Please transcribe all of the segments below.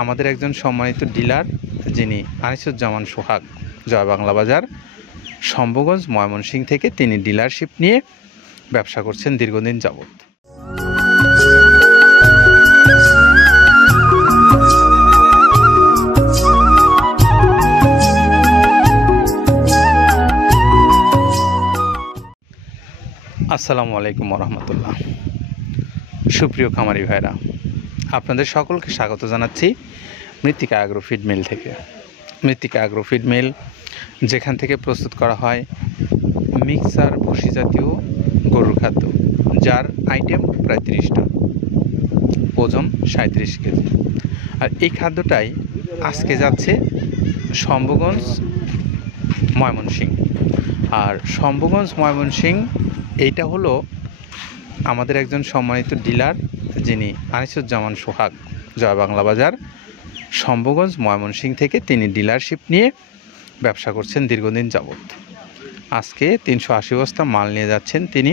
আমাদের একজন সম্মানিত ডিলার, যিনি আনিসুজ্জামান সোহাগ, জয় বাংলা বাজার, শম্ভুগঞ্জ, ময়মনসিংহ থেকে তিনি ডিলারশিপ নিয়ে ব্যবসা করছেন দীর্ঘদিন যাবৎ। আসসালামু আলাইকুম রহমতুল্লাহ। সুপ্রিয় খামারি ভাইরা, আপনাদের সকলকে স্বাগত জানাচ্ছি মৃত্তিকা অ্যাগ্রো ফিড মিল থেকে। মৃত্তিকা অ্যাগ্রো ফিড মিল, যেখান থেকে প্রস্তুত করা হয় মিক্সার ভুসি জাতীয় গরুর খাদ্য, যার আইটেম প্রায় 30টা, ওজন 37 কেজি। আর এই খাদ্যটাই আজকে যাচ্ছে শম্ভুগঞ্জ, ময়মনসিংহ। আর শম্ভুগঞ্জ, ময়মনসিংহ এইটা হলো আমাদের একজন সম্মানিত ডিলার, যিনি আনিসুজ্জামান সোহাগ, জয় বাংলা বাজার, শম্ভুগঞ্জ, ময়মনসিংহ থেকে তিনি ডিলারশিপ নিয়ে ব্যবসা করছেন দীর্ঘদিন যাবৎ। আজকে 380 বস্তা মাল নিয়ে যাচ্ছেন তিনি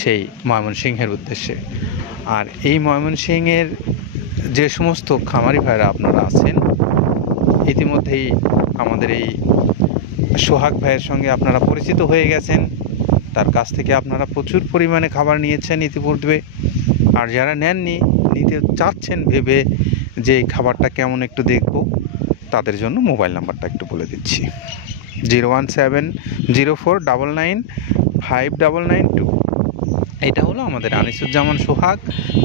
সেই ময়মনসিংহের উদ্দেশ্যে। আর এই ময়মনসিংহের যে সমস্ত খামারি ভাইরা আপনারা আছেন, ইতিমধ্যেই আমাদের এই সোহাগ ভাইয়ের সঙ্গে আপনারা পরিচিত হয়ে গেছেন। তার কাছ থেকে আপনারা প্রচুর পরিমাণে খাবার নিয়েছেন ইতিপূর্বে। আর যারা নেননি, নিতে চাচ্ছেন ভেবে যে এই খাবারটা কেমন একটু দেখব, তাদের জন্য মোবাইল নাম্বারটা একটু বলে দিচ্ছি: 01704995992। এটা হলো আমাদের আনিসুজ্জামান সোহাগ,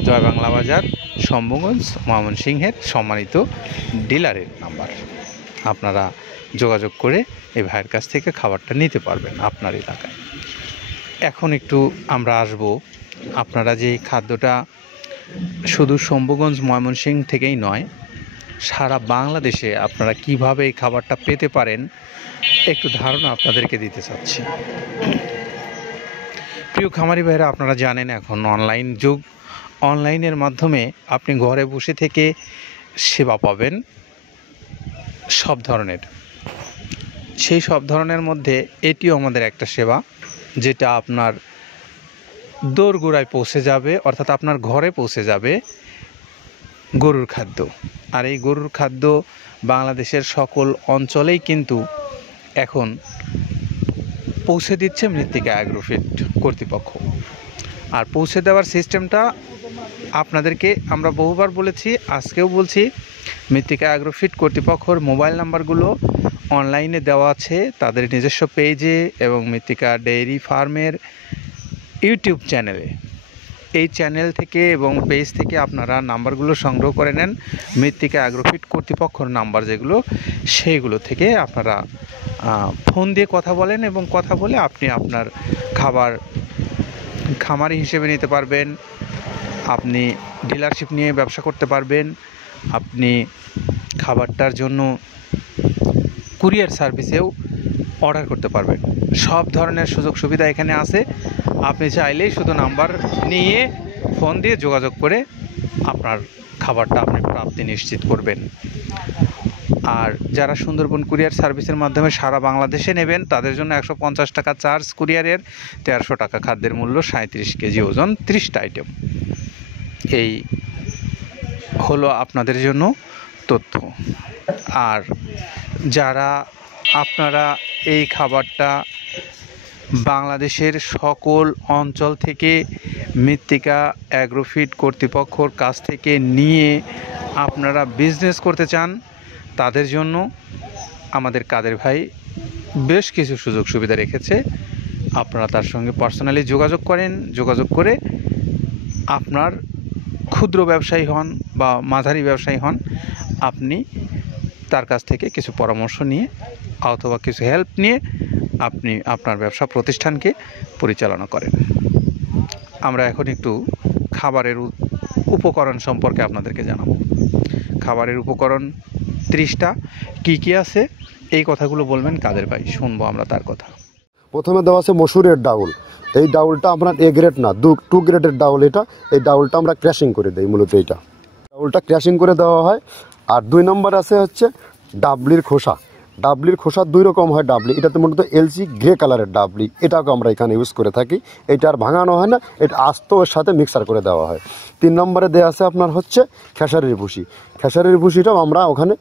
জয় বাংলা বাজার, শম্ভুগঞ্জ, ময়মনসিংহের সম্মানিত ডিলারের নাম্বার। আপনারা যোগাযোগ করে এই ভাইয়ের কাছ থেকে খাবারটা নিতে পারবেন আপনার এলাকায়। এখন একটু আমরা আসব, আপনারা যে খাদ্যটা শুধু শম্ভুগঞ্জ, ময়মনসিংহ থেকেই নয়, সারা বাংলাদেশে আপনারা কিভাবে এই খাবারটা পেতে পারেন একটু ধারণা আপনাদেরকে দিতে চাচ্ছি। প্রিয় খামারি ভাইরা, আপনারা জানেন এখন অনলাইন যুগ। অনলাইনের মাধ্যমে আপনি ঘরে বসে থেকে সেবা পাবেন সব ধরনের। সেই সব ধরনের মধ্যে এটিও আমাদের একটা সেবা, যেটা আপনার দোরগোড়ায় পৌঁছে যাবে, অর্থাৎ আপনার ঘরে পৌঁছে যাবে গরুর খাদ্য। আর এই গরুর খাদ্য বাংলাদেশের সকল অঞ্চলেই কিন্তু এখন পৌঁছে দিচ্ছে মৃত্তিকা অ্যাগ্রো ফিড কর্তৃপক্ষ। আর পৌঁছে দেওয়ার সিস্টেমটা আপনাদেরকে আমরা বহুবার বলেছি, আজকেও বলছি। মৃত্তিকা অ্যাগ্রো ফিড কর্তৃপক্ষর মোবাইল নাম্বারগুলো অনলাইনে দেওয়া আছে তাদের নিজস্ব পেজে এবং মৃত্তিকা ডেইরি ফার্মের ইউটিউব চ্যানেলে। এই চ্যানেল থেকে এবং পেজ থেকে আপনারা নাম্বারগুলো সংগ্রহ করে নেন। মৃত্তিকা অ্যাগ্রো ফিড কর্তৃপক্ষর নাম্বার যেগুলো, সেইগুলো থেকে আপনারা ফোন দিয়ে কথা বলেন এবং কথা বলে আপনি আপনার খাবার খামারি হিসেবে নিতে পারবেন। আপনি ডিলারশিপ নিয়ে ব্যবসা করতে পারবেন। আপনি খাবারটার জন্য কুরিয়ার সার্ভিসেও অর্ডার করতে পারবেন। সব ধরনের সুযোগ সুবিধা এখানে আছে। আপনি চাইলেই শুধু নাম্বার নিয়ে ফোন দিয়ে যোগাযোগ করে আপনার খাবারটা আপনি প্রাপ্তি নিশ্চিত করবেন। আর যারা সুন্দরবন কুরিয়ার সার্ভিসের মাধ্যমে সারা বাংলাদেশে নেবেন, তাদের জন্য 150 টাকা চার্জ কুরিয়ারের, 1300 টাকা খাদ্যের মূল্য, 37 কেজি ওজন, 30টা আইটেম। এই হলো আপনাদের জন্য তথ্য। আর যারা আপনারা এই খাবারটা বাংলাদেশের সকল অঞ্চল থেকে মৃত্তিকা অ্যাগ্রো ফিড কর্তৃপক্ষর কাছ থেকে নিয়ে আপনারা বিজনেস করতে চান, তাদের জন্য আমাদের কাদের ভাই বেশ কিছু সুযোগ সুবিধা রেখেছে। আপনারা তার সঙ্গে পার্সোনালি যোগাযোগ করেন। যোগাযোগ করে আপনার ক্ষুদ্র ব্যবসায়ী হন বা মাঝারি ব্যবসায়ী হন, আপনি তার কাছ থেকে কিছু পরামর্শ নিয়ে অথবা কিছু হেল্প নিয়ে আপনি আপনার ব্যবসা প্রতিষ্ঠানকে পরিচালনা করেন। আমরা এখন একটু খাবারের উপকরণ সম্পর্কে আপনাদেরকে জানাবো। খাবারের উপকরণ 30টা, কী কী আছে এই কথাগুলো বলবেন কাদের ভাই, শুনবো আমরা তার কথা। প্রথমে দেওয়া আছে মসুরের ডাউল। এই ডাউলটা আপনার এ গ্রেড না, 2 গ্রেডের ডাউল এটা। এই ডাউলটা আমরা ক্র্যাশিং করে দিই, মূলত এইটা ডাউলটা ক্র্যাশিং করে দেওয়া হয়। আর 2 নম্বর আছে হচ্ছে ডাবলির খোসা। ডাবলির খোসা 2 রকম হয় ডাবলি, এটাতে মূলত এলচি গ্রে কালারের ডাবলি, এটাকে আমরা এখানে ইউজ করে থাকি। এটা আর ভাঙানো হয় না, এটা আস্ত এর সাথে মিক্সার করে দেওয়া হয়। 3 নম্বরে দেওয়া আছে আপনার হচ্ছে খেসারির ভুসি। খেসারির ভুসিটাও আমরা ওখানে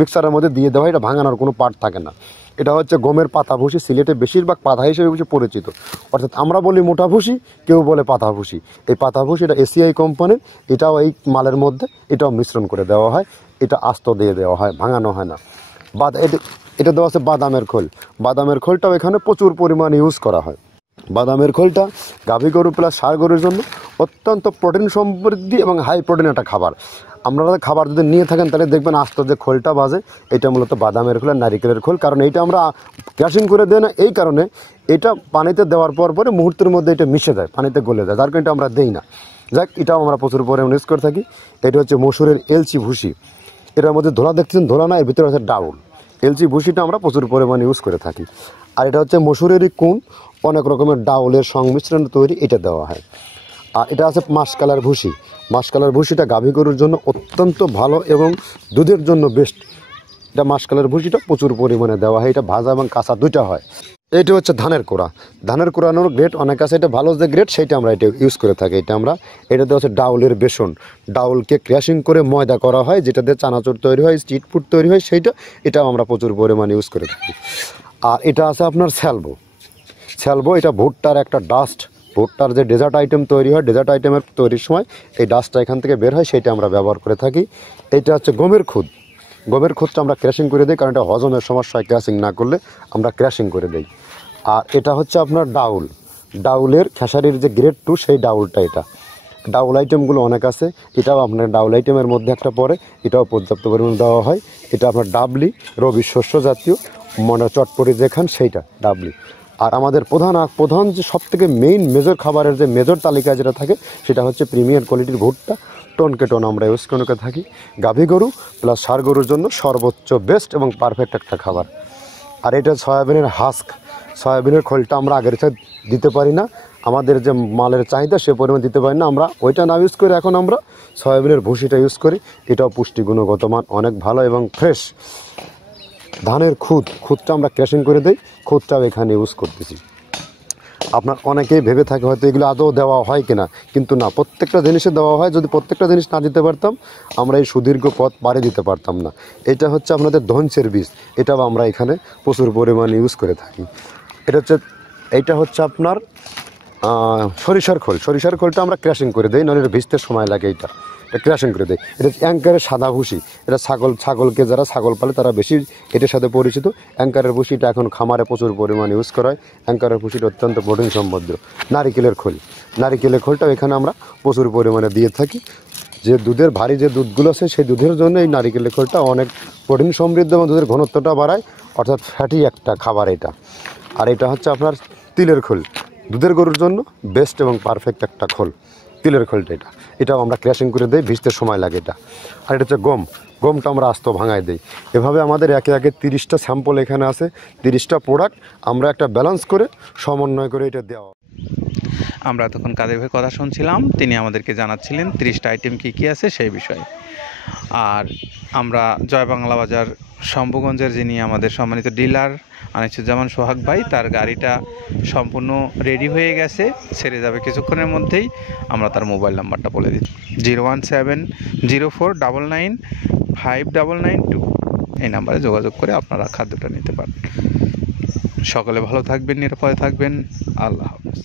মিক্সারের মধ্যে দিয়ে দেওয়া হয়, এটা ভাঙানোর কোনো পার্ট থাকে না। এটা হচ্ছে গমের পাতা ভুসি, সিলেটে বেশিরভাগ পাতা হিসেবে পরিচিত, অর্থাৎ আমরা বলি মোটা ভুসি, কেউ বলে পাতা ভুসি। এই পাতা ভুসি এটা এসিআই কোম্পানির, এটাও এই মালের মধ্যে এটাও মিশ্রণ করে দেওয়া হয়, এটা আস্ত দিয়ে দেওয়া হয়, ভাঙানো হয় না। এটা দেওয়া আছে বাদামের খোল। বাদামের খোলটাও এখানে প্রচুর পরিমাণে ইউজ করা হয়। বাদামের খোলটা গাভী গরু প্লাস ষাঁড় গরুর জন্য অত্যন্ত প্রোটিন সমৃদ্ধি এবং হাই প্রোটিন একটা খাবার। আপনারা খাবার যদি নিয়ে থাকেন তাহলে দেখবেন আস্ত যে খোলটা বাজে, এটা মূলত বাদামের খোল আর নারিকেলের খোল। কারণ এইটা আমরা ক্রাশিং করে দেয় না, এই কারণে এটা পানিতে দেওয়ার পরে মুহূর্তের মধ্যে এটা মিশে যায়, পানিতে গলে যায়, যার কারণে এটা আমরা দেই না। যাক, এটাও আমরা প্রচুর পরিমাণে ইউজ করে থাকি। এটা হচ্ছে মসুরের এলচি ভুসি, এটার মধ্যে ধোলা দেখতেছেন, ধোলা না, এর ভিতরে আছে ডাউল। এলচি ভুসিটা আমরা প্রচুর পরিমাণে ইউজ করে থাকি। আর এটা হচ্ছে মসুরেরই কুন, অনেক রকমের ডাউলের সংমিশ্রণ তৈরি, এটা দেওয়া হয়। আর এটা আছে মাসকালার ভুসি। মাসকালার ভুসিটা গাভী গরুর জন্য অত্যন্ত ভালো এবং দুধের জন্য বেস্ট। এটা মাসকালার ভুসিটা প্রচুর পরিমাণে দেওয়া হয়, এটা ভাজা এবং কাঁচা দুইটা হয়। এটা হচ্ছে ধানের কোড়া। ধানের কোড়ানোর গ্রেড অনেক আছে, এটা ভালো যে গ্রেড সেইটা আমরা এটা ইউজ করে থাকি। এটাতে হচ্ছে ডাউলের বেসন, ডাউলকে ক্র্যাশিং করে ময়দা করা হয়, যেটা দিয়ে চানাচুর তৈরি হয়, স্ট্রিট ফুড তৈরি হয়, এটাও আমরা প্রচুর পরিমাণে ইউজ করে থাকি। আর এটা আছে আপনার স্যালবো, এটা ভুট্টার একটা ডাস্ট, ভুট্টার যে ডেজার্ট আইটেম তৈরি হয়, ডেজার্ট আইটেমের তৈরির সময় এই ডাস্টটা এখান থেকে বের হয়, সেইটা আমরা ব্যবহার করে থাকি। এটা হচ্ছে গমের খুদটা আমরা ক্র্যাশিং করে দিই, কারণ এটা হজমের সমস্যায় ক্র্যাশিং না করলে আমরা ক্র্যাশিং করে দিই। আর এটা হচ্ছে আপনার ডাউলের খেসারির যে গ্রেড 2 সেই ডাউলটা। এটা ডাউল আইটেমগুলো অনেক আছে, এটাও আপনার ডাউল আইটেমের মধ্যে একটা পড়ে, এটাও পর্যাপ্ত পরিমাণ দেওয়া হয়। এটা আপনার ডাবলি, রবি শস্য জাতীয়, চটপটি যেখান সেইটা ডাবলি। আর আমাদের প্রধান যে সবথেকে মেইন মেজর খাবারের যে মেজর তালিকায় যেটা থাকে, সেটা হচ্ছে প্রিমিয়ার কোয়ালিটির ভুট্টা, টনকে টন আমরা ইউজ করে থাকি। গাভী গরু প্লাস ষাঁড় গরুর জন্য সর্বোচ্চ বেস্ট এবং পারফেক্ট একটা খাবার। আর এটা সয়াবিনের হাস্ক, সয়াবিনের খোলটা আমরা আগের সাথে দিতে পারি না, আমাদের যে মালের চাহিদা সে পরিমাণ দিতে পারি না, আমরা ওইটা না ইউজ করে এখন আমরা সয়াবিনের ভুসিটা ইউজ করি। এটাও পুষ্টি গুণগত মান অনেক ভালো এবং ফ্রেশ। ধানের খুদটা আমরা ক্র্যাশিং করে দিই, খুদটাও এখানে ইউজ করতেছি। আপনার অনেকেই ভেবে থাকে হয়তো এগুলো আদৌ দেওয়া হয় কিনা, কিন্তু না, প্রত্যেকটা জিনিসে দেওয়া হয়। যদি প্রত্যেকটা জিনিস না দিতে পারতাম আমরা এই সুদীর্ঘ পথ পাড়ি দিতে পারতাম না। এটা হচ্ছে আপনাদের ধনসের বীজ, এটাও আমরা এখানে প্রচুর পরিমাণে ইউজ করে থাকি। এইটা হচ্ছে আপনার সরিষার খোলটা আমরা ক্র্যাশিং করে দিই, নাহলে এটা ভিজতে সময় লাগে। এটা ক্র্যাশিং করে দেয়। এটা অ্যাঙ্কারের সাদা ভুসি, এটা ছাগলকে যারা ছাগল পালে তারা বেশি এটার সাথে পরিচিত। অ্যাঙ্কারের ভুসিটা এখন খামারে প্রচুর পরিমাণে ইউজ করা হয়। অ্যাঙ্কারের ভুসিটা অত্যন্ত প্রোটিন সমৃদ্ধ। নারিকেলের খোলটাও এখানে আমরা প্রচুর পরিমাণে দিয়ে থাকি। যে দুধের ভারী যে দুধগুলো আছে সেই দুধের জন্য এই নারিকেলের খোলটা অনেক প্রোটিন সমৃদ্ধ এবং দুধের ঘনত্বটা বাড়ায়, অর্থাৎ ফ্যাটি একটা খাবার এটা। আর এটা হচ্ছে আপনার তিলের খোল, দুধের গরুর জন্য বেস্ট এবং পারফেক্ট একটা খোল, তিলের খোলটা। এটাও আমরা ক্র্যাশিং করে দিই, ভিজতে সময় লাগে এটা। আর এটা হচ্ছে গমটা আমরা আস্ত ভাঙায় দিই। এভাবে আমাদের একে 30টা স্যাম্পল এখানে আছে, 30টা প্রোডাক্ট আমরা একটা ব্যালেন্স করে সমন্বয় করে এটা দেওয়া। আমরা তখন কাদের ভাই কথা শুনছিলাম, তিনি আমাদেরকে জানাচ্ছিলেন 30টা আইটেম কী আছে সেই বিষয়ে। আর আমরা জয় বাংলা বাজার শম্ভুগঞ্জের যিনি আমাদের সম্মানিত ডিলার আনিসুজ্জামান সোহাগ ভাই, তার গাড়িটা সম্পূর্ণ রেডি হয়ে গেছে, ছেড়ে যাবে কিছুক্ষণের মধ্যেই। আমরা তার মোবাইল নাম্বারটা বলে দিচ্ছি, 01704995992। এই নাম্বারে যোগাযোগ করে আপনারা খাদ্যটা নিতে পারেন। সকলে ভালো থাকবেন, নিরাপদে থাকবেন। আল্লাহ হাফেজ।